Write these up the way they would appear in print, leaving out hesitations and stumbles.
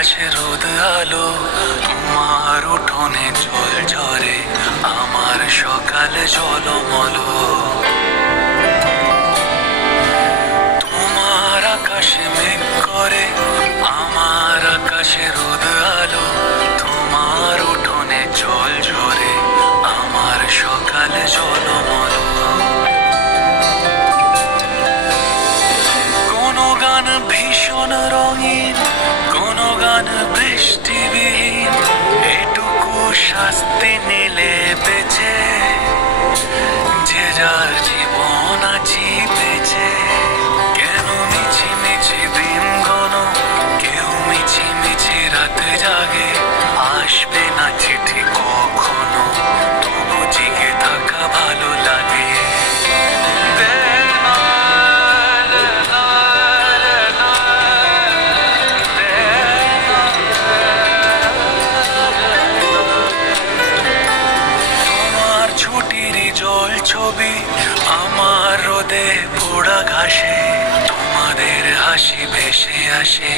আকাশে রোদ আলো, তোমার উঠোনে জল ঝরে, আমার সকাল জলমল। তোমার আকাশে মেঘ করে, আমার আকাশে রোদ আলো, তোমার উঠোনে জল ঝরে, আমার সকাল জলমল। কোনো গান ভীষণ রঙিন, কোনো গান বৃষ্টিবিহীন, এটুকু শাস্তি নিলে বেঁচে, যে যার জীবন আছি বেঁচে। কেন মিছি মিছি দিন গনো, কেউ মিছি মিছি রাত জাগে, আসবে না চিঠি কখনো, তবু জেগে থাকা ভালো লাগে। জল ছবি আমার রোদে পোড়া ঘাসে, তোমাদের হাসি ভেসে আসে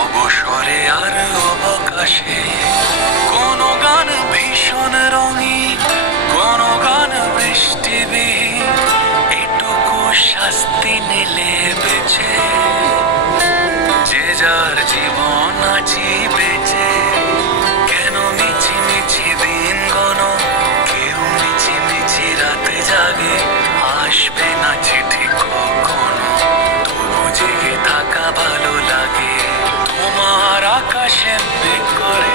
অবসরে আর অবকাশে। কোনো গান ভীষণ রঙিন, কোনো গান বৃষ্টিবিহীন, এটুকু শাস্তি নিলে বেঁচে, যে যার জীবন আছি বেঁচে। কেন মিছি মিছি দিন গনো, কেউ মিছি মিছি রাতে জাগে, আসবে না চিঠি কখনো, তবু জেগে থাকা ভালো লাগে। তোমার আকাশে মেঘ করে,